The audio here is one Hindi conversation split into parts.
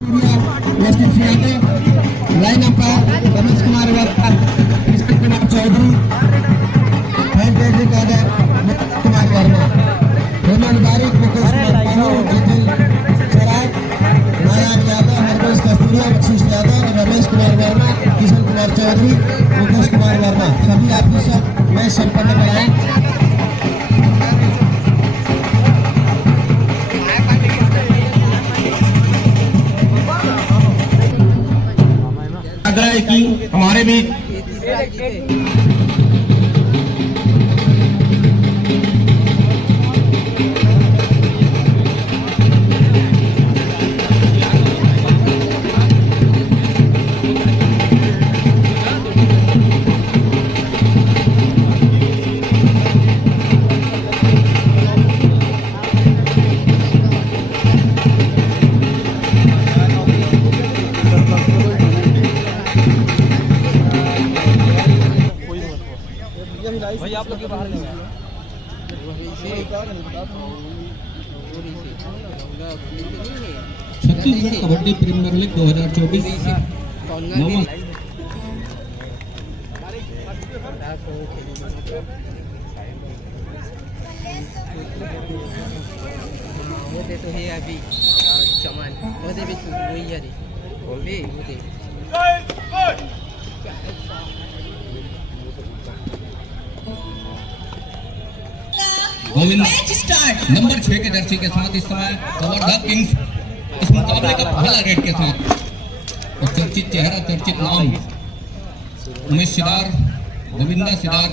लाइन अंपायर रमेश कुमार वर्मा, कृष्ण कुमार चौधरी, कुमार वर्मा, हेमंत बारिक, मुकेश सराय, नारायण यादव, हरवेश कस्तूरिया, वशिष्ठ यादव, रमेश कुमार वर्मा, किशन कुमार चौधरी, मुकेश कुमार वर्मा, सभी ऑफिसर मैच संपन्न कराएं। आग्रह की हमारे भी भाई आप लोग बाहर छत्तीसगढ़ कबड्डी प्रीमियर लीग 2024 होते तो हे अभी चमन होते भी वही यारी भी होते गोविंद नंबर 6 के जर्सी के साथ इस समय कवर्धा किंग्स इस मुकाबले का पहला रेड के साथ और चर्चित चेहरा चर्चित नाम उमेश सिदार, गोविंदा सिदार,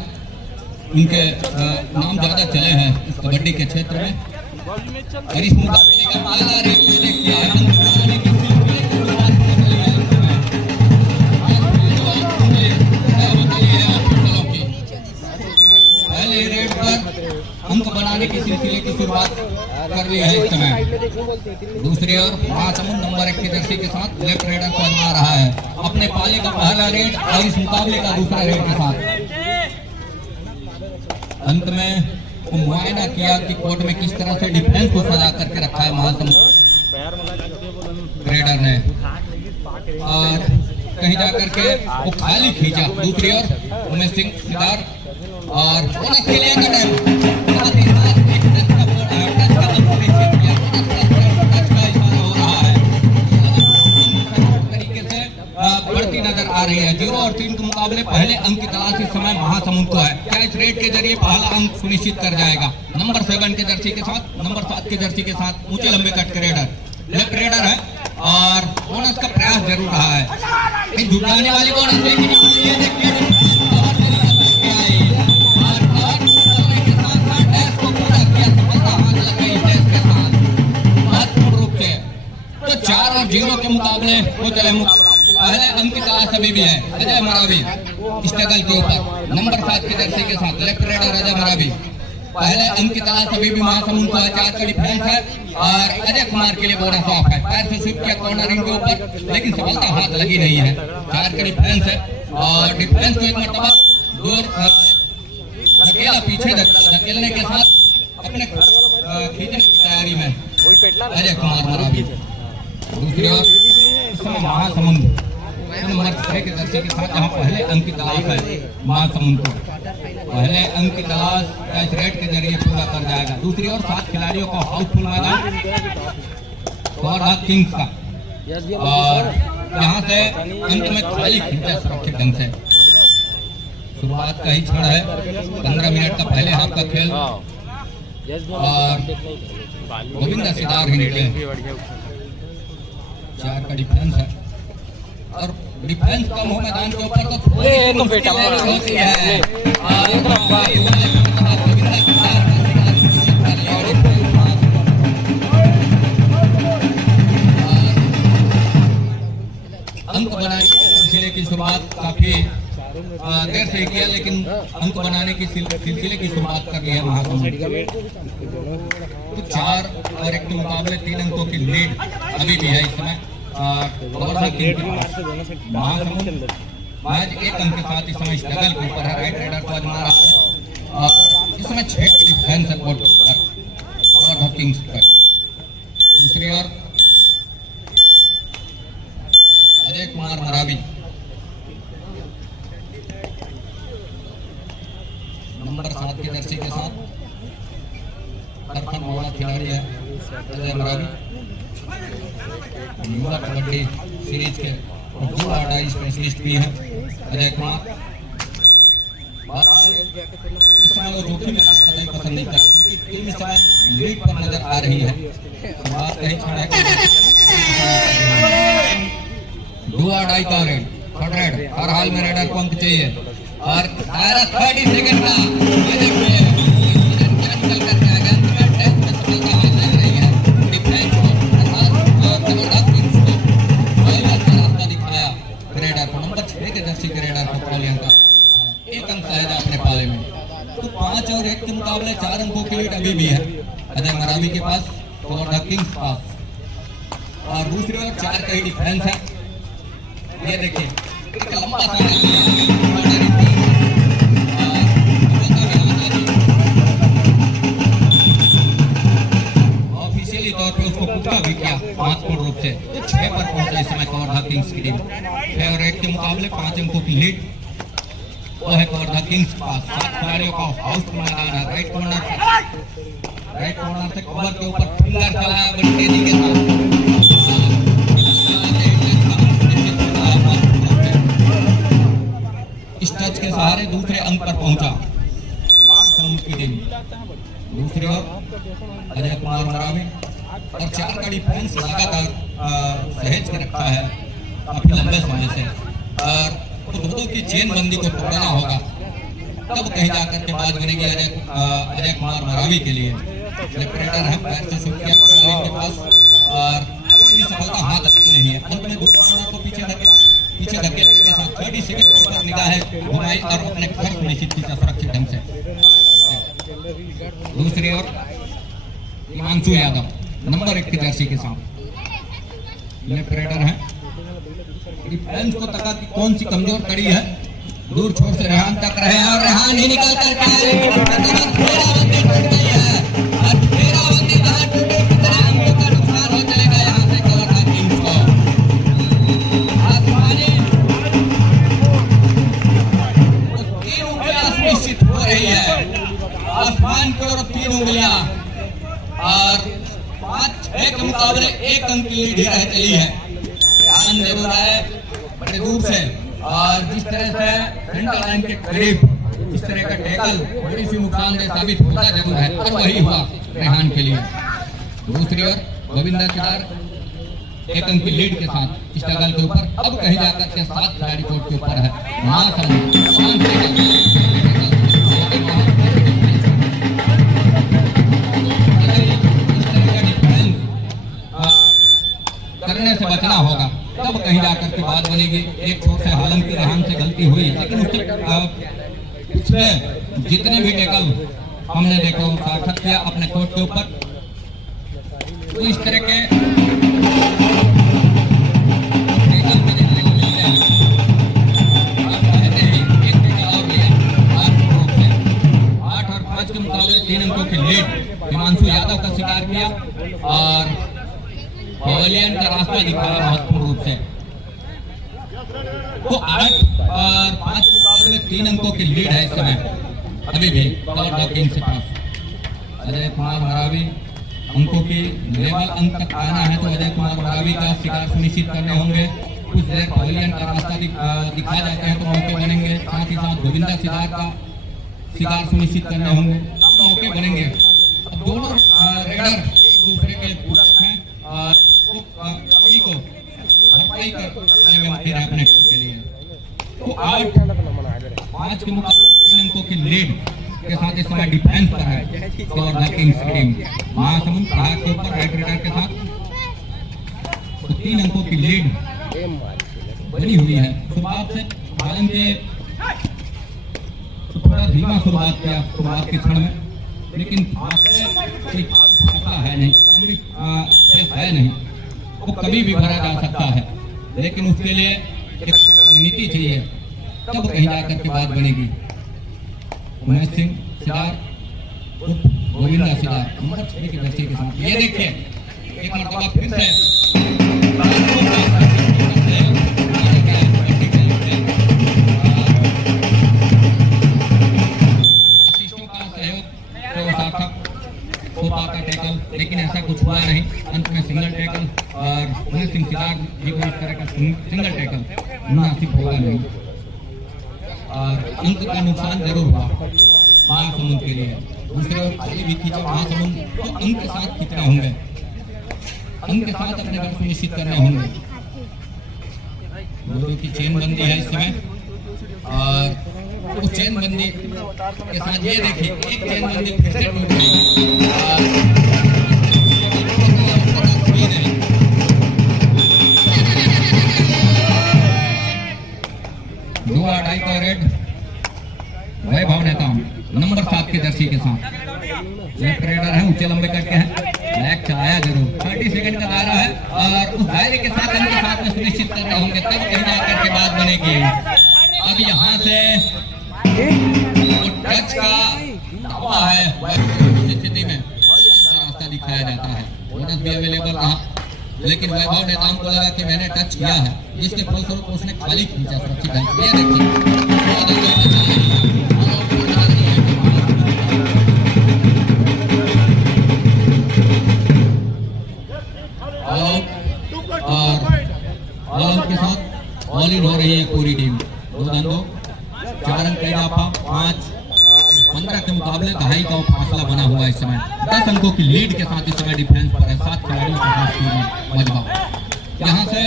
उनके नाम ज्यादा चले हैं इस कबड्डी के क्षेत्र में और इस मुकाबले का पहला रेड लेके आए पहले रेड पर अंक बनाने की सिलसिले की शुरुआत कर ली है इस समय। दूसरी ओर महासमुंद नंबर 1 की जर्सी के साथ लेफ्ट रेडर को आजमा रहा है अपने पाले का पहला रेड और इस मुकाबले का दूसरा रेड के साथ। अंत में मुआयना किया कि कोर्ट में किस तरह से डिफेंस को सजा करके रखा है महासमुंद रेडर ने और कहीं जाकर के वो खाली खींचा। दूसरी ओर उमेश सिंह सिदार और बढ़ती नजर आ रही है। 0 और 3 के मुकाबले पहले अंक की तलाश इस समय महासमुंद को है। क्या इस रेड के जरिए पहला अंक सुनिश्चित कर जाएगा? नंबर 7 के जर्सी के साथ, नंबर 7 की जर्सी के साथ ऊंचे लंबे कट के रेडर लेफ्ट रेडर है और बोनस का प्रयास जरूर रहा है। जुटाने वाली बोनस लेकिन तो 4 और 0 के मुकाबले वो चले पहले अंक की तलाश अभी भी है। अजय मरावी स्ट्रगल के ऊपर नंबर 7 की जर्सी के साथ लेफ्ट रेडर अजय मरावी पहले अंक की तलाश अभी भी महासमुंद को 4 का डिफेंस है और अजय कुमार के लिए बोनस ऑफ है। पैर से स्विप किया कॉर्नरिंग के ऊपर लेकिन सफलता हाथ लगी नहीं है। 4 का डिफेंस है और डिफेंस को एक मरतबा अकेला पीछे धकेलने के साथ अपने खींचने की तैयारी में अजय कुमार मरावी। दूसरी ओर महासमुंद नंबर 6 के दर्शक के साथ जहां पहले अंक की तलाश है महासमुंद को पहले अंक की तलाश इस रेड के जरिए पूरा कर जाएगा। दूसरी ओर 7 खिलाड़ियों का हाउसफुल मैदान कवर्धा किंग्स का और यहाँ से अंत में खाली खींचा सुरक्षित ढंग से। शुरुआत का ही क्षण है 15 मिनट का पहले हाफ का खेल और गोविंदा सिदार ही निकले। 4 का डिफेंस है और डिफेंस कम हो मैदान के ऊपर तो बेटा होती है। अंक बनाने सिलसिले की शुरुआत काफी देर से किया लेकिन अंक बनाने की सिलसिले की शुरुआत कर ली है महासमुंद। तो 4 और 1 के मुकाबले 3 अंकों की लीड अभी भी है इस समय। महासमुंद आज 1 अंक के साथ इस समय स्ट्रगल के ऊपर है। राइट रेडर को आजमा रहा है और इस समय 6 डिफेंस है कोर्ट पर और किंग्स पर। दूसरी ओर तरफन वाला खिलाड़ी है अजय मरावी, युवा कबड्डी सीरीज के दो आड़ाई स्पेशलिस्ट भी है अजय कुमार। इस समय वो जोखिम लेना कतई पसंद नहीं करते, उनकी टीम इस समय लीड पर नजर आ रही है। बात कहीं छोड़ा दो आड़ाई का रेड, थर्ड रेड, हर हाल में रेडर को अंक चाहिए और 30 सेकंड का ये देखिए चल कर के आगे अंत में टेस्ट में सफलता हासिल कर रही है डिफेंस को और जबरदस्त इसको पहला रास्ता दिखाया रेडर को, नंबर 6 के जर्सी के रेडर को पॉलियन का एक अंक शायद अपने पाले में। तो 5 और 1 के मुकाबले 4 अंकों की लीड अभी भी है अजय मरावी के पास और द किंग्स पास, और दूसरी ओर 4 का ही डिफेंस है। ये देखिए एक लंबा सा ऑफिशियली तौर पे उसको पुटका भी किया महत्वपूर्ण रूप से। 6 पर पहुंचा इस समय कवर द किंग्स की टीम। 6 और 1 के मुकाबले 5 अंकों की लीड वो है कवर द किंग्स पास। 7 खिलाड़ियों का हाउस मैदान है। राइट कॉर्नर से कवर के ऊपर फिंगर चलाया बड़ी तेजी के साथ। इस टच के सहारे दूसरे अंक पर पहुंचा की टीम। दूसरी ओर अजय कुमार मरावी और 4 का डिफेंस लगातार सहेज के रखा है काफी लंबे समय से, और दोनों की चेन बंदी को तोड़ना होगा तब कहीं जाकर के बात बनेगी अजय कुमार मरावी के लिए। सेपरेटर है पैर से शूट किया के पास और कोई सफलता हाथ नहीं है। अंत में दूसरा को पीछे धकेलने के साथ 30 सेकंड पर निगाहें घुमाई और अपने घर सुनिश्चित किया सुरक्षित ढंग से। दूसरी ओर हिमांशु यादव नंबर 1 की जर्सी के साथ लेफ्ट रेडर है। डिफेंस को तका कि कौन सी कमजोर कड़ी है, दूर छोर से रेहान तक रहे और रेहान ही निकल कर निश्चित हो रही है आसमान की ओर 3 उंगलियां और 5-6 के मुकाबले 1 अंक की लीड रह चली है। ध्यान जरूर है बड़े दूर से, और जिस तरह से सेंटर लाइन के करीब इस तरह का टैकल बड़ी सी नुकसानदेह साबित होता जरूर है, और वही हुआ रेहान के लिए। दूसरी ओर गोविंदा केदार 1 अंक की लीड के साथ इस टैकल के ऊपर। अब कहीं जाकर के 7 खिलाड़ी कोर्ट के ऊपर है। करने से बचना होगा तब कहीं जाकर के बात बनेगी। एक छोर से हालम की रेहान से गलती हुई, लेकिन उसके जितने भी टैकल हमने देखा वो सार्थक किया अपने कोर्ट के ऊपर। तो इस तरह के टैकल में देखने को मिलते हैं। एक टैकल और लिया 8 और 5 के मुकाबले 3 अंकों की लीड हिमांशु यादव का शिकार किया और पवेलियन का रास्ता दिखाया महत्वपूर्ण रूप से। तो 8 और 5 मुकाबले 3 अंकों की लीड है इस समय अभी भी कवर द किंग्स के पास। अजय कुमार मरावी अंकों की लेवल अंक तक आना है तो अजय कुमार मरावी का शिकार सुनिश्चित करने होंगे। कुछ देर पवेलियन का रास्ता दिखाया जाते हैं तो मौके बनेंगे, साथ ही साथ गोविंदा सिदार का शिकार सुनिश्चित करने होंगे तब मौके बनेंगे। अब दोनों रेडर एक दूसरे के पूरक हैं और कमी को भरपाई करने में माहिर है अपने के लिए। तो 8-5 के मुकाबले 3 अंकों की लीड के साथ इस समय डिफेंस पर है cover the Kings team. Mahasamund पहाड़ के ऊपर राइट रेडर के साथ तो 3 अंकों की लीड बनी हुई है। शुरुआत से हालांकि थोड़ा धीमा शुरुआत किया शुरुआत के क्षण में, लेकिन कोई फैसला है नहीं, है नहीं, वो कभी भी भरा जा सकता है, लेकिन उसके लिए एक रणनीति चाहिए तब कहीं जाकर के बात बनेगी। उमेश सिंह सिदार गोविंदा सिदार नंबर 6 की जर्सी के साथ। ये देखिए एक मरतबा फिर से कोपा का टैकल, लेकिन ऐसा कुछ हुआ नहीं। अंत में सिंगल टैकल और उमेश सिंह सिदार जी को इस तरह का सिंगल टैकल मुनासिब होगा नहीं और अंक का नुकसान जरूर हुआ महासमुंद के लिए। दूसरे ओर खाली भी खींचा महासमुंद तो अंक के साथ खींचने होंगे, अंक के साथ अपने घर सुनिश्चित करने होंगे। दोनों की चेन बंदी है इस समय और उस चेन बंदी के साथ ये देखिए एक चेन बंदी फिर से टूट गई और दो अढ़ाई का रेड वैभव नेता नंबर 7 के जर्सी के साथ लेफ्ट रेडर है, ऊंचे लंबे करके हैं, बैक चलाया जरूर। 30 सेकंड का दायरा है और उस दायरे के साथ इनके साथ में सुनिश्चित करने होंगे तब कहीं आकर के बात बनेगी। अब यहाँ से टच का दावा है स्थिति में रास्ता दिखाया जाता है, बोनस भी अवेलेबल रहा, लेकिन वैभव नेताम को लगा कि मैंने टच किया है, जिसके फलस्वरूप उसने खाली खींचा सुरक्षित है। ये देखिए और के साथ ऑल इन हो रही है पूरी टीम। 2-2 4 अंक का इजाफा 5-15 के मुकाबले 2.5 का फासला बना हुआ है इस समय। 10 अंकों की लीड के साथ इस समय डिफेंस पर है 7 खिलाड़ियों के साथ मजबा। यहाँ से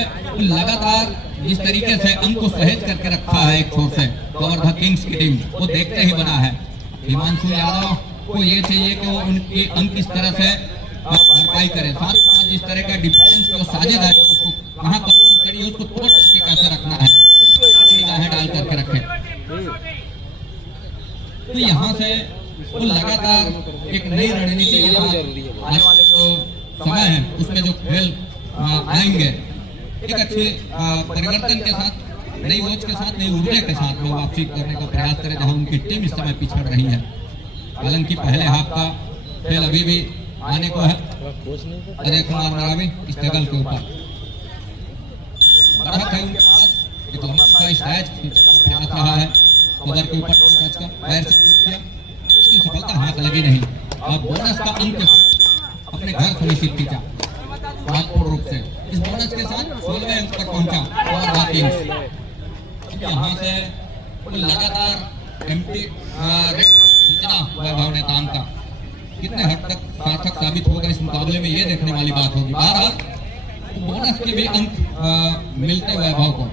लगातार जिस तरीके से अंक को सहेज करके रखा है एक छोर से कवर्धा किंग्स की टीम, वो देखते ही बना है। हिमांशु यादव को ये चाहिए कि वो उनके अंक इस तरह से भरपाई करे, साथ साथ जिस तरह का डिफेंस की साझेदारी उसको कहाँ पर करी उसको तोड़ के कैसे रखना है, निगाहें डाल करके रखे। तो यहाँ से वो लगातार एक नई रणनीति के साथ आने वाले जो समय है उसमें जो खेल आएंगे एक अच्छे परिवर्तन के साथ, नई वोच के साथ, नई ऊर्जा के साथ में वापसी करने का प्रयास करें जहां उनकी टीम इस समय पिछड़ रही है। हालांकि पहले हाफ का खेल अभी भी आने को है। अजय कुमार मरावी इस टेबल के ऊपर बढ़त है उनके पास, एक लंबा सा स्ट्रेच प्रयास रहा है कवर के ऊपर टच का पैर से किया, लेकिन सफलता हाथ लगी नहीं और बोनस का अंक अपने घर सुनिश्चित किया महत्वपूर्ण रूप से। इस बोनस के साथ 16वें अंक पर पहुंचा और यहाँ से लगातार एमटी वैभव नेताम का कितने हद तक सार्थक साबित होगा इस मुकाबले में, ये देखने वाली बात होगी। बहरहाल बोनस के भी अंक मिलते वैभव को,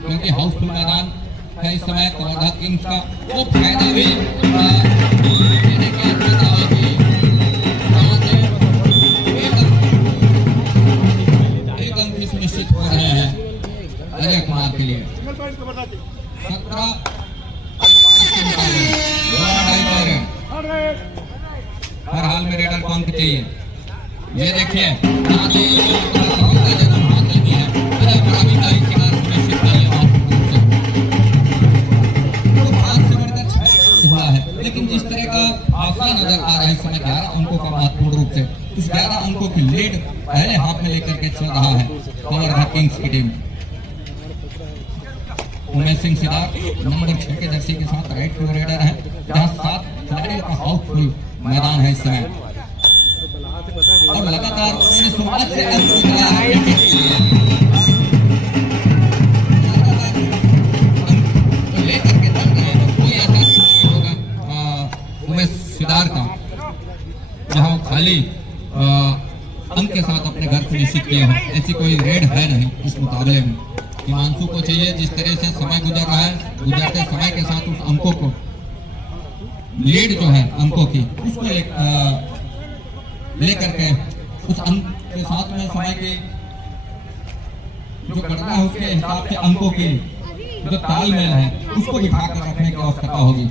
क्योंकि हाउसफुल मैदान है इस समय कवर्धा किंग्स का, वो फायदा भी देने की आशंका होगी। एक अंक भी सुनिश्चित हो रहे हैं अजय कुमार के लिए। 17 हर हाल में रेडर को अंक चाहिए। ये देखिए हुआ है, लेकिन जिस तरह का फासला नजर आ रहा है इस समय 11 अंकों का महत्वपूर्ण रूप से, इस 11 अंकों की लीड पहले हाथ में लेकर के चल रहा है कवर्धा किंग्स की टीम। उमेश सिंह सिदार नंबर 6 के जर्सी के साथ राइट फ्लो रेडर है, जहां 7 खिलाड़ियों का हाउसफुल मैदान है इस समय और लगातार उन्होंने शुरुआत से लेकर के चल रहे हैं। कोई ऐसा होगा उमेश सिदार का जहां खाली अंक के साथ अपने घर को निश्चित किए हो, ऐसी कोई रेड है नहीं इस मुकाबले में। हिमांशु को चाहिए जिस तरह से समय गुजर रहा है, गुजरते समय के साथ उस अंकों को लीड जो है अंकों की उसको लेकर के उस अंक के साथ में समय की जो गणना है उसके हिसाब से अंकों की जो तालमेल है उसको बिठा कर रखने की आवश्यकता होगी।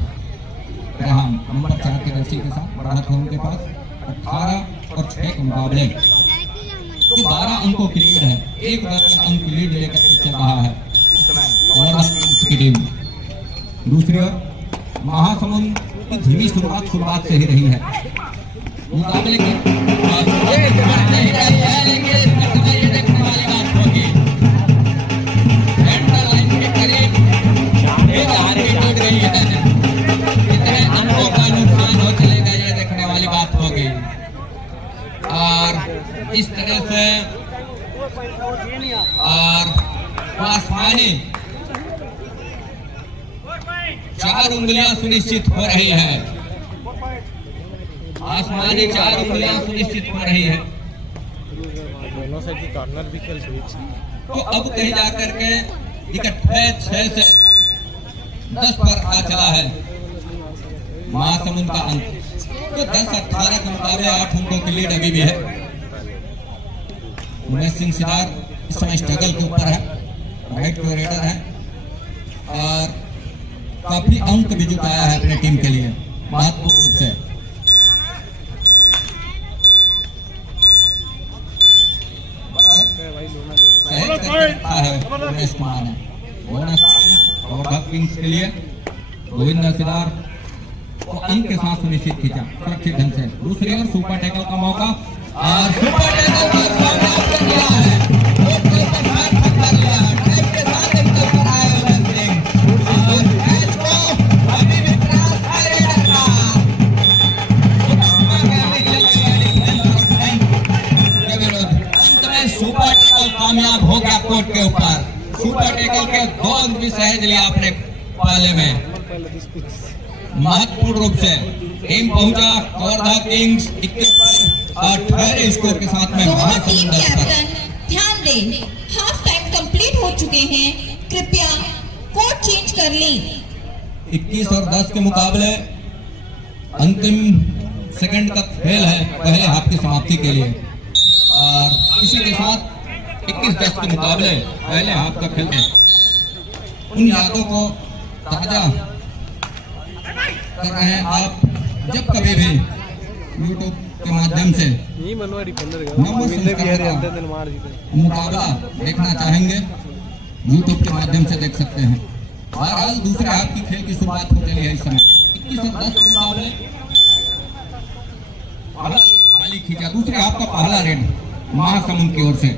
रेहान नंबर 4 के जर्सी के साथ बढ़त है उनके पास 18 और 6 के मुकाबले तो 12 अंकों की लीड है, एक अंक की लीड लेकर के चल रहा है इस समय की टीम। दूसरी ओर महासमुंद की धीमी शुरुआत से ही रही है मुकाबले की देखने वाली बात होगी। लाइन के करीब टूट गई है, कितने अंकों का नुकसान हो चलेगा ये देखने वाली बात होगी। और इस तरह से और आसमानी 4 उंगलियां सुनिश्चित हो रही है, आसमानी 4 उंगलियां सुनिश्चित हो रही है। तो अब कहीं जाकर के इकट्ठे 6 से 10 पर आ चला है महासमुंद का अंक। तो 10-18 के मुकाबले 8 अंकों की लीड अभी भी है। उमेश सिंह सिदार इस समय स्ट्रगल के ऊपर है, राइट रेडर है और काफी अंक भी जुटाया है अपने टीम के लिए महत्वपूर्ण रूप से। उमेश कुमार ने बोनस और किंग्स के लिए गोविंद सिदार को अंक के साथ सुनिश्चित किया सुरक्षित ढंग से। दूसरी ओर सुपर टैकल का मौका और सुपर टैकल का सामना कर लिया है, सुपर टैकल कामयाब हो गया कोर्ट के ऊपर। सुपर टैकल के 2 अंक भी सहज लिया अपने पाले में। महत्वपूर्ण रूप से टीम पहुंचा कवर्धा किंग्स 21 पर 18 स्कोर के साथ में टीम कैप्टन ध्यान दें, हाफ टाइम कंप्लीट हो चुके हैं, कृपया कोर्ट चेंज कर लें। 21 और 10 के मुकाबले अंतिम सेकंड का खेल है पहले हाफ की समाप्ति के लिए और इसी के साथ 21-10 के मुकाबले पहले हाफ का खेल है। उन यादों को ताजा कर रहे हैं आप जब कभी भी यूट्यूब के माध्यम से मुकाबला देखना चाहेंगे यूट्यूब के माध्यम से देख सकते हैं। बहरहाल दूसरे हाफ की खेल की शुरुआत हो चली है इस समय। 21 और 10 के मुकाबले खाली खींचा, दूसरे हाफ का पहला रेड महासमुंद की ओर से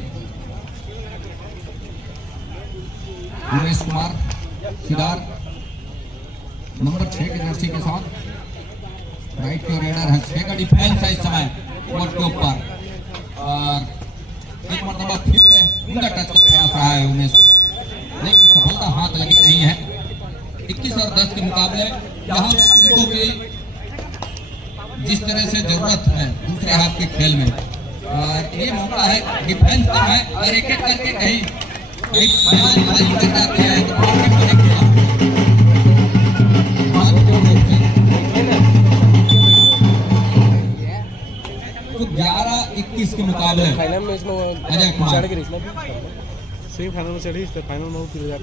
उमेश कुमार सिदार नंबर 6 के जर्सी के साथ राइट के रेडर है। 6 का डिफेंस है इस समय कोर्ट के ऊपर और एक मरतबा फिर से उनका टच का प्रयास रहा है उमेश, लेकिन सफलता हाथ लगी नहीं है। 21 और 10 के मुकाबले यहाँ अंकों की जिस तरह से जरूरत है दूसरे हाफ के खेल में और ये मौका है डिफेंस का है और एक-एक करके कहीं एक बयान खाली कर जाते हैं तो 11-21 के मुकाबले अजय कुमार सेमीफाइनल में चढ़ी तो फाइनल में पूरा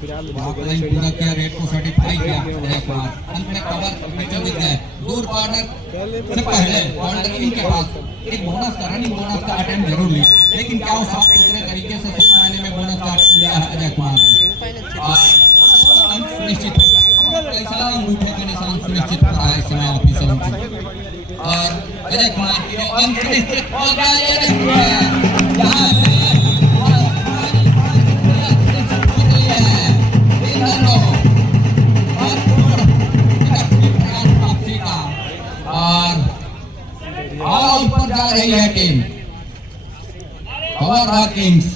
किया, रेट को सर्टिफाई किया अजय कुमार। अंत में कवर बीचों बीच गए दूर कॉर्नर से पहले बाउंड्री के पास एक बोनस का रनिंग बोनस का अटेम्प्ट जरूर लिया, लेकिन क्या वो साफ सुथरे तरीके से सही मायने में बोनस का अटेम्प्ट लिया है अजय कुमार और अंक सुनिश्चित अंगूठे के निशान सुनिश्चित हो रहा है इस समय ऑफिसर और अजय कुमार के अंक सुनिश्चित हो गया। और ऊपर जा रही है टीम कवर्धा किंग्स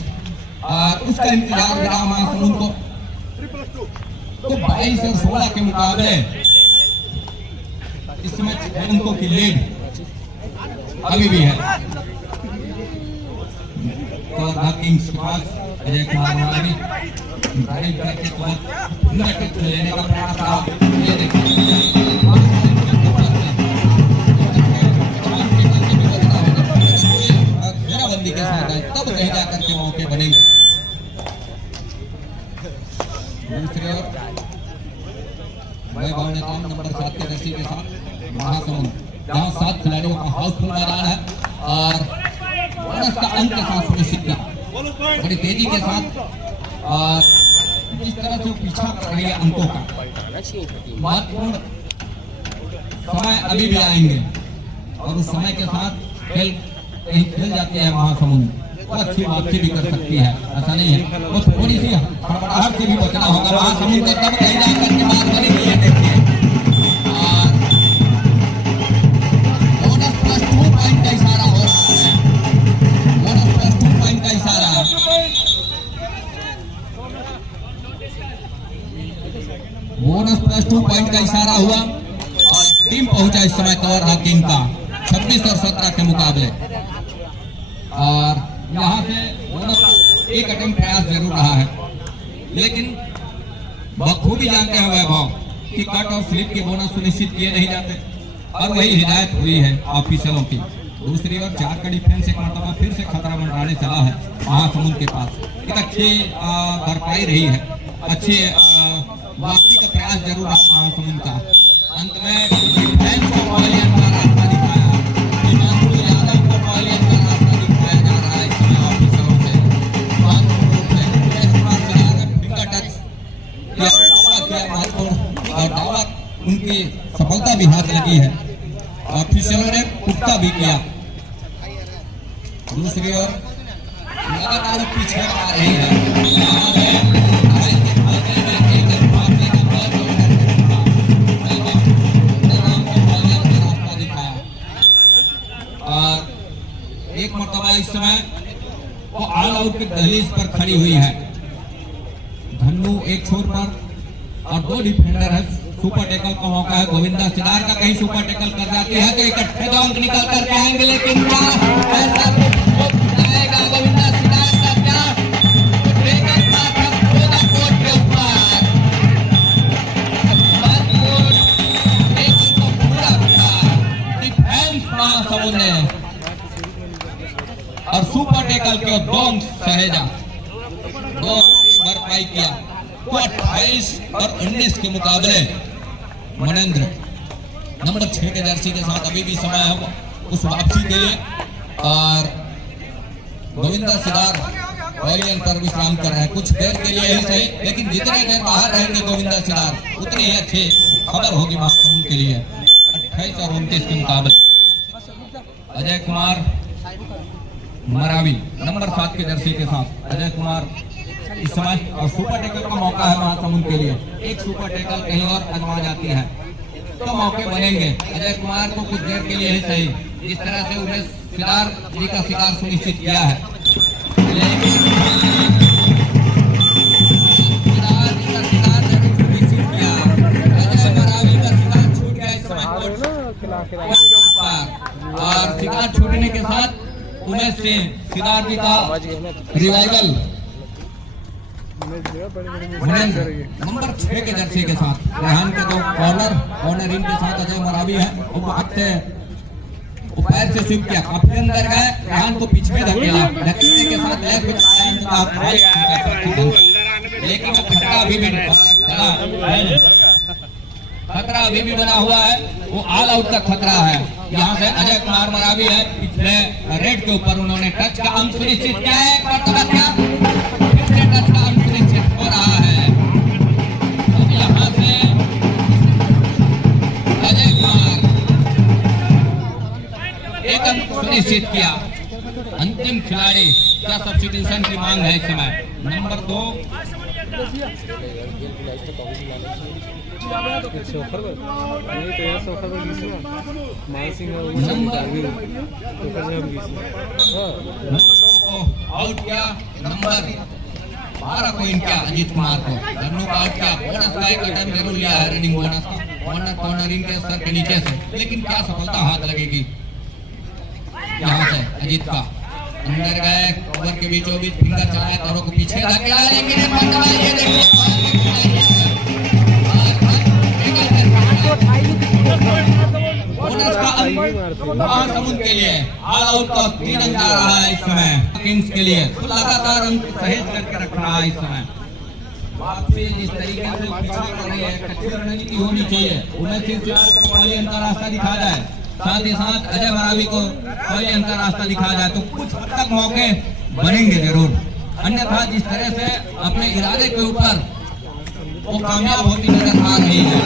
और उसका इंतजार विराम महासमुंद को। तो 22 और 16 के मुकाबले इस समय 6 अंकों की लीड अभी भी है कवर्धा किंग्स के पास। अजय कुमार लेने का प्रयास रहा, ये देखिए के साथ है तब कहीं जाकर के मौके बनेंगे। दूसरी ओर वैभव नेताम नंबर 7 के जर्सी के साथ महासमुंद जहां 7 खिलाड़ियों का हाउसफुल मैदान है और बोनस का अंक के साथ सुनिश्चित किया बड़ी तेजी के साथ और जिस तरह से पीछा कर रही है अंकों का। महत्वपूर्ण समय अभी भी आएंगे और उस समय के साथ खेल कहीं खेल जाती है महासमुंद वो अच्छी वापसी भी कर सकती है, ऐसा नहीं है। वो थोड़ी सी हड़बड़ाहट से भी बचना होगा महासमुंद को, तब कहीं जाकर के बात बनेगी। ये देखिए बोनस प्लस 2 पॉइंट का इशारा हो रहा है का इशारा हुआ और टीम पहुंचा इस समय कवर हॉकिंग का 26 और 17 के मुकाबले। और यहाँ से एक अटेम्प्ट प्रयास जरूर रहा है, लेकिन बखूबी जानते हैं वैभव कि कट और स्लिप के बोनस सुनिश्चित किए नहीं जाते और वही हिदायत हुई है ऑफिशियलों की। दूसरी ओर 4 का डिफेंस एक मरतबा फिर से खतरा मंडराने चला है महासमुंद के पास। एक अच्छी भरपाई रही है, अच्छी वापसी का प्रयास जरूर रहा महासमुंद का। अंत में डिफेंस को पॉलियन का रास्ता दिखाया, हिमांशु यादव को पॉलियन का रास्ता दिखाया जा रहा है इस समय ऑफिसरों से। फिंगर टच किया महत्वपूर्ण और दावा उनकी सफलता भी हाथ लगी है, ऑफिसरों ने पुख्ता भी किया। दूसरी ओर लगातार पीछे आ रही है, और एक मरतबा इस समय वो ऑल आउट की दहलीज पर खड़ी हुई है। धन्नू एक छोर पर और 2 डिफेंडर है। सुपर टैकल का मौका है गोविंदा सिदार का, कहीं सुपर टैकल कर जाती है तो इकट्ठे 2 अंक निकल कर के आएंगे, लेकिन क्या ऐसा आएगा गोविंदा सिदार का? क्या कोर्ट के ऊपर डिफेंस महासमुंद ने और सुपर टैकल के 2 अंक सहेजा, 2 भरपाई किया। तो 28 और 19 के मुकाबले मनेंद्र नंबर 6 के जर्सी के साथ अभी भी समय है उस वापसी के लिए, और गोविंदा सिदार ऑलियन पर विश्राम कर रहे हैं कुछ देर के लिए ही सही, लेकिन जितने देर बाहर रहेंगे गोविंदा सिदार उतनी ही अच्छी खबर होगी महासमुंद के लिए। 28 और 29 के मुकाबले अजय कुमार मरावी नंबर 7 के जर्सी के साथ अजय कुमार इस समय और सुपर टैकल का मौका है महासमुंद के लिए। एक सुपर टैकल कहीं और आजमा जाती है तो मौके बनेंगे अजय कुमार को कुछ देर के लिए ही सही, जिस तरह से उन्हें सिदार जी का शिकार सुनिश्चित किया है। और शिकार छूटने के साथ उमेश सिंह सिदार जी का रिवाइवल नंबर 6 के जर्सी के साथ रेहान के 2 कॉर्नर इनके साथ अजय मरावी है। पैर से स्वीप किया, काफी अंदर गए, रेहान को पीछे धकेला, धकेलने के साथ लेकिन खतरा अभी भी बना हुआ है, वो ऑल आउट का खतरा है। यहाँ से अजय कुमार मरावी है, पिछले रेड के ऊपर उन्होंने टच का अंक सुनिश्चित किया है। टच का अंक सुनिश्चित हो रहा है। अब यहाँ से अजय कुमार एक अंक सुनिश्चित किया। अंतिम खिलाड़ी क्या सब्स्टिट्यूशन की मांग है इस समय? नंबर 2 आउट किया, नंबर 12 को इनका अजीत कुमार को धन्नू का आउट किया। बोनस का एक अटेम्प्ट जरूर लिया है, रनिंग बोनस का कॉर्नरिंग के सर के नीचे से, लेकिन क्या सफलता हाथ लगेगी यहाँ से अजीत का। अंदर गए, कवर के बीचों बीच फिंगर चलाए, तारों को पीछे धकेला, लेकिन महासमुंद के लिए ऑल आउट का 3 अंक जा रहा है इस समय किंग्स के लिए। तो लगातार अंक सहेज करके रख रहा है इस समय। वापसी जिस तरीके से पिछले कर रही है, अच्छी रणनीति होनी चाहिए। उन्हें सिर्फ पॉलियन का रास्ता दिखा जाए, साथ ही साथ अजय मरावी को पॉलियन का रास्ता दिखा जाए तो कुछ हद तक मौके बनेंगे जरूर। अन्यथा जिस तरह से अपने इरादे के ऊपर वो कामयाब होती नजर आ रही है।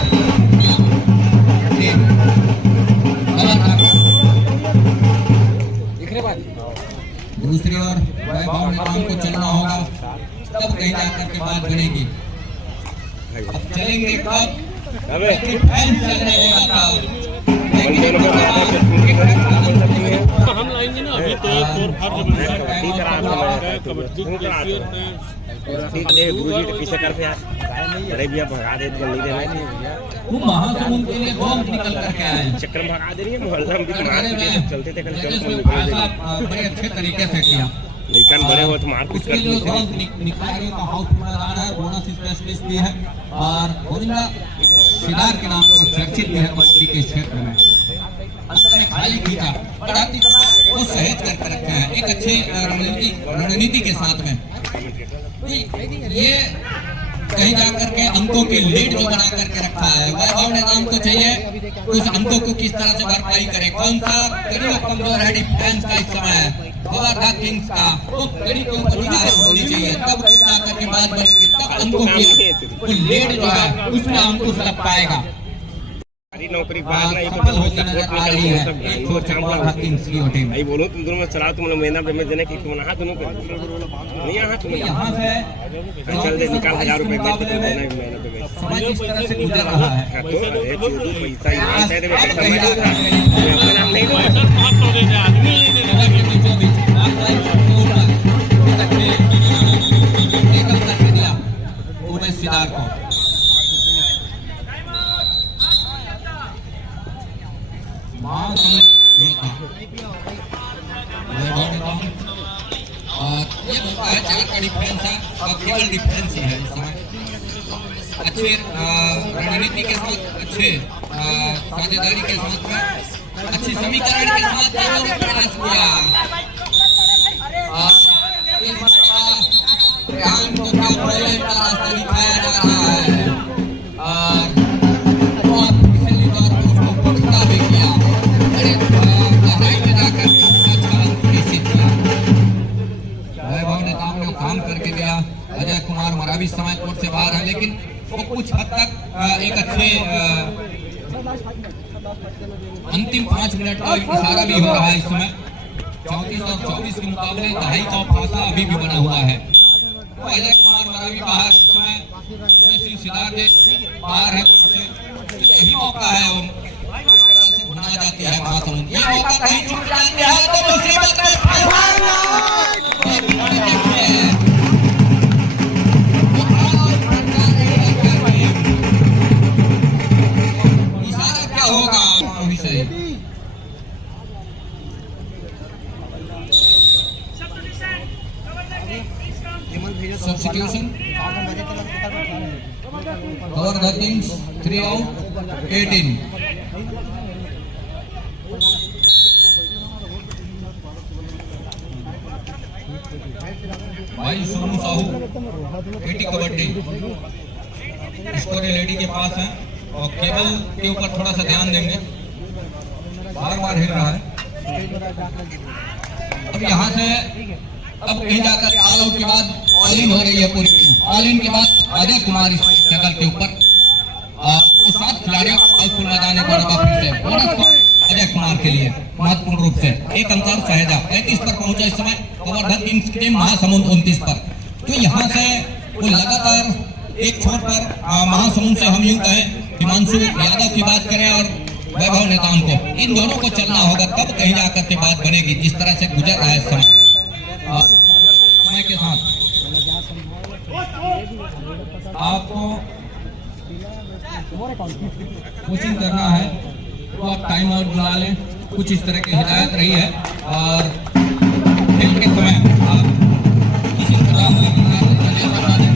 दूसरी ओर वैभव निगम को चलना होगा, तब कहीं जाकर के बात बनेगी। अब चलेंगे कब? चलने देगा हम लाएंगे ना अभी तो पीछे कर अरे भैया भगा दे तो नहीं देना वो महासमुंद के लिए 2 अंक निकल करके आए हैं। चक्कर में भगा दे रही है मोहल्ला में भी तुम्हारे पीछे चलते थे कल जैसे चल भाई साहब बड़े अच्छे तरीके से किया। लेकिन बड़े हो तो मार कुछ उसके कर लिए 2 नहीं अंक निकालने का हाउस मैदान है, बोनस स्पेशलिस्ट भी है और गोविंदा सिदार के नाम पर चर्चित भी है कबड्डी के क्षेत्र में। अंत में खाली खींचा और आती वो सहेज करके रखे हैं एक अच्छी रणनीति के साथ में। ये कहीं जाकर के अंकों के लीड जो बना करके रखा है, वैभव ने नाम को चाहिए उस अंकों को किस तरह से भरपाई करे। कौन सा कड़ी और कमजोर है डिफेंस का इस समय गोवर्धा किंग्स का, वो कड़ी के ऊपर विचार होनी चाहिए, तब जाकर के बात बनेगी, तब अंकों की लीड जो है उसमें अंकुश लग पाएगा। नौकरी बाहर नहीं तो सफल होती नजर आ रही है एक छोर गोवर्धा किंग्स की टीम। भाई बोलो तुम दोनों में चला तुम लोग महीना पेमेंट देने की तुम हाथ दोनों नहीं यहाँ तुम यहाँ से चल दे निकाल 1000 रुपए देना महीना पेमेंट समय किस तरह से गुजर रहा है, तो पैसा ही है तेरे अपने नाम नहीं दो बहुत तो देने आदमी नहीं देने सिदार को और ये मौका है 4 का डिफरेंस है और केवल डिफरेंस ही है इस समय। अच्छे रणनीति के साथ, अच्छे साझेदारी के साथ में, अच्छी समीकरण के साथ प्रयास किया और ध्यान को क्या पहले का रास्ता दिखाया जा रहा है और बहुत पिछली बार तो उसको पकड़ा भी किया। अरे लड़ाई में जाकर अच्छा निश्चित किया। वैभव ने काम करके गया। अजय कुमार मरावी समय कोर्ट से बाहर है, लेकिन वो कुछ हद तक एक अच्छे अंतिम 5 मिनट का इशारा भी हो रहा है इस समय। 34 और 24 के मुकाबले 2.5 का फासला अभी भी बना हुआ है। तो अजय कुमार मरावी बाहर इस समय सिदार के बाहर है, यही मौका है भुना जाती है महासमुंद। ये मौका कहीं छूट जाती है तो मुसीबत में इशारा क्या होगा अभी से substitution Govarधा Kings 3 out 18। भाई सोनू साहू बेटी कबड्डी स्कोर लेडी के पास है और केबल के ऊपर थोड़ा सा ध्यान देंगे, बार बार हिल रहा है। अब यहाँ से अब कहीं जाकर ऑल आउट के बाद ऑल इन हो रही है पूरी टीम। ऑल इन के बाद अजय कुमार इस जगह के ऊपर और 7 खिलाड़ियों और फुल मैदान को लगा फिर से बोनस अजय कुमार के लिए महत्वपूर्ण रूप से 1 अंक और सहेजा 35 पर पहुंचा इस समय गोवर्धा किंग्स की टीम, महासमुंद 29 पर। तो यहाँ से वो लगातार एक छोर पर महासमुंद से हम यूं कहें हिमांशु यादव की बात करें और वैभव नेताम को, इन दोनों को चलना होगा, तब कहीं जाकर के बात बनेगी। जिस तरह से गुजर रहा है समय के साथ आपको कोचिंग करना है तो आप टाइम आउट बुला लें, कुछ इस तरह की हिदायत रही है। और खेल के समय आप किसी तरह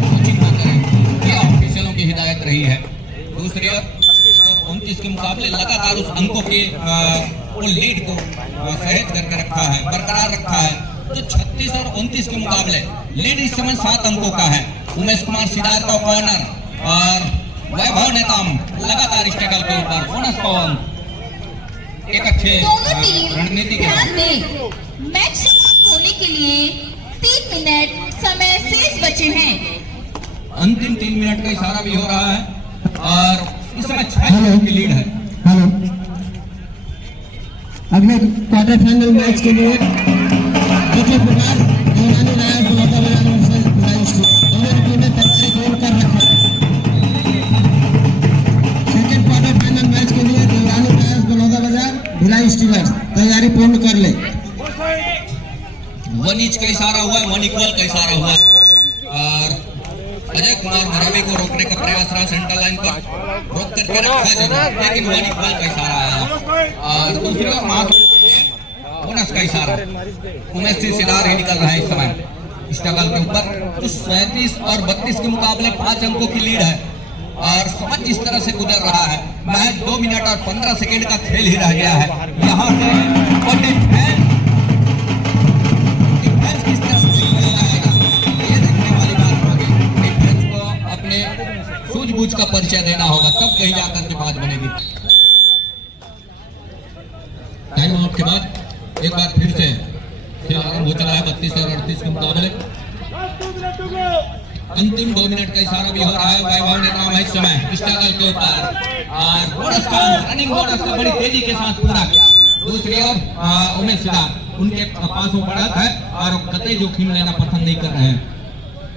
कोचिंग न करें, ये ऑफिशियलों की हिदायत रही है। दूसरी ओर 29 के मुकाबले लगातार उस अंकों के लीड को सहेज करके रखा है, बरकरार रखा है। तो 36 और 29 के मुकाबले लीड इस समय 7 अंकों का है। उमेश कुमार सिदार का कॉर्नर और वैभव नेताम लगातार स्ट्रगल के ऊपर बोनस का अंक। एक अच्छे रणनीति के मैच होने के लिए 3 मिनट समय शेष बचे हैं। अंतिम 3 मिनट का इशारा भी हो रहा है और इस समय 6 की लीड है। हेलो, अगले क्वार्टर फाइनल मैच के लिए देखिए प्रकार दौरानी राय बुलाता बना वर्सेस लाइव दोनों टीमें तैयारी गोल कर रखी है। सेकंड क्वार्टर फाइनल मैच के लिए दौरानी राय बुलाता बाजार भिलाई स्टीलर्स तैयारी पूर्ण कर ले। 1 इंच का इशारा हुआ है, 1 इक्वल का इशारा हुआ है और अजय कुमार मरावी को रोकने का प्रयास रहा, सेंटर लाइन पर रोक करके रखा जरूर, लेकिन वहाँ इकबाल का इशारा आया और दूसरी ओर बोनस का इशारा। उमेश सिंह सिदार ही निकल रहा है इस समय स्ट्रगल के ऊपर। तो 37 और 32 के मुकाबले 5 अंकों की लीड है और समझ जिस तरह से गुजर रहा है, महज 2 मिनट और 15 सेकंड का खेल ही रह गया है। यहाँ पे डिफेंस किस तरह से आएगा ये देखने वाली बात होगी। डिफेंस को अपने सूझबूझ का परिचय देना होगा, तब कहीं जाकर के बात बनेगी। टाइम आउट के बाद एक बार फिर से खेल आरंभ हो चला है 32 और 38 के मुकाबले। अंतिम 2 मिनट का इशारा भी हो रहा है। वैभव ने नाम है इस समय स्ट्रगल के ऊपर और बोनस का रनिंग बोनस का बड़ी तेजी के साथ पूरा किया। दूसरी ओर उमेश सिदार उनके पास वो बढ़त है और कतई जोखिम लेना पसंद नहीं कर रहे हैं।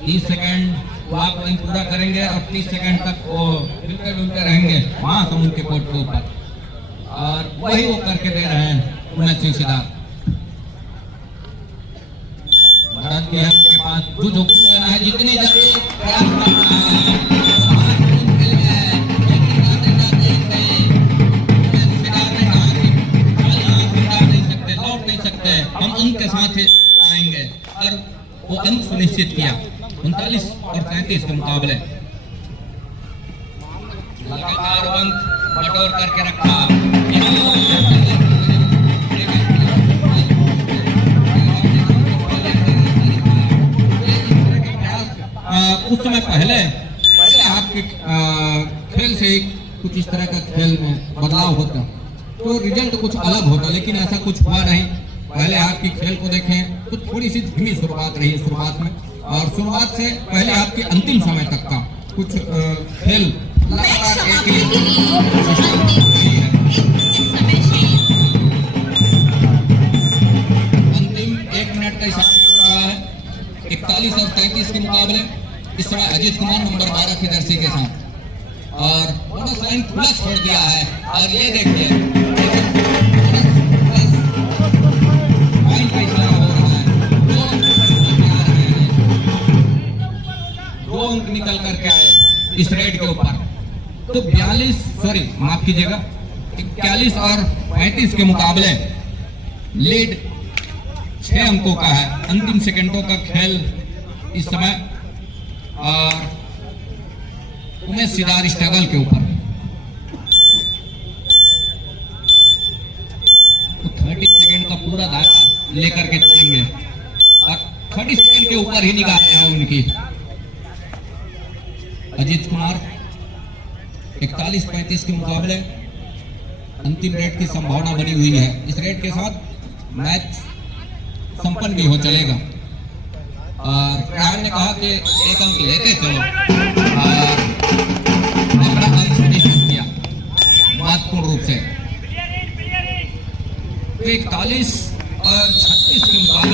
30 सेकंड वो आप लाइन पूरा करेंगे और 30 सेकंड तक वो मिलते रहेंगे वहां समुद्र के कोर्ट के ऊपर और वही वो करके दे रहे हैं उमेश सिंह सिदार। भारत के के पास जो जोखिम लेना है, जितनी जल्दी प्रयास करना है लौट नहीं सकते, हम उनके साथ ही जाएंगे और वो अंक सुनिश्चित किया 39 और 37 के मुकाबले। लगातार अंक बटोर करके रखा। कुछ समय पहले आपके खेल से ही कुछ इस तरह का खेल में बदलाव होता तो रिजल्ट कुछ अलग होता, लेकिन ऐसा कुछ हुआ नहीं। पहले आपकी खेल को देखें तो थोड़ी सी धीमी शुरुआत रही शुरुआत में, और शुरुआत से पहले आपके अंतिम समय तक का कुछ खेल लगातार अंतिम 1 मिनट का इशारा हो रहा है 41 और 33 के मुकाबले। इस समय अजीत कुमार नंबर 12 की जर्सी के साथ और बोनस लाइन खुला छोड़ दिया है और ये देखिए पॉइंट का इशारा हो रहा है। 2 अंक निकल करके आए इस रेड के ऊपर। तो 41 और 35 के मुकाबले लीड 6 अंकों का है। अंतिम सेकंडों का खेल इस समय और उमेश सिदार स्ट्रगल के ऊपर। तो 30 सेकंड का पूरा दायरा लेकर के चलेंगे और 30 सेकंड के ऊपर ही निगाहें हैं उनकी। अजीत कुमार 41-35 के मुकाबले अंतिम रेड की संभावना बनी हुई है। इस रेड के साथ मैच संपन्न भी हो चलेगा और राहुल ने कहा कि 1 अंक लेते चलो और अपना अंक सुनिश्चित किया महत्वपूर्ण रूप से। 41 और 36 के मुकाबले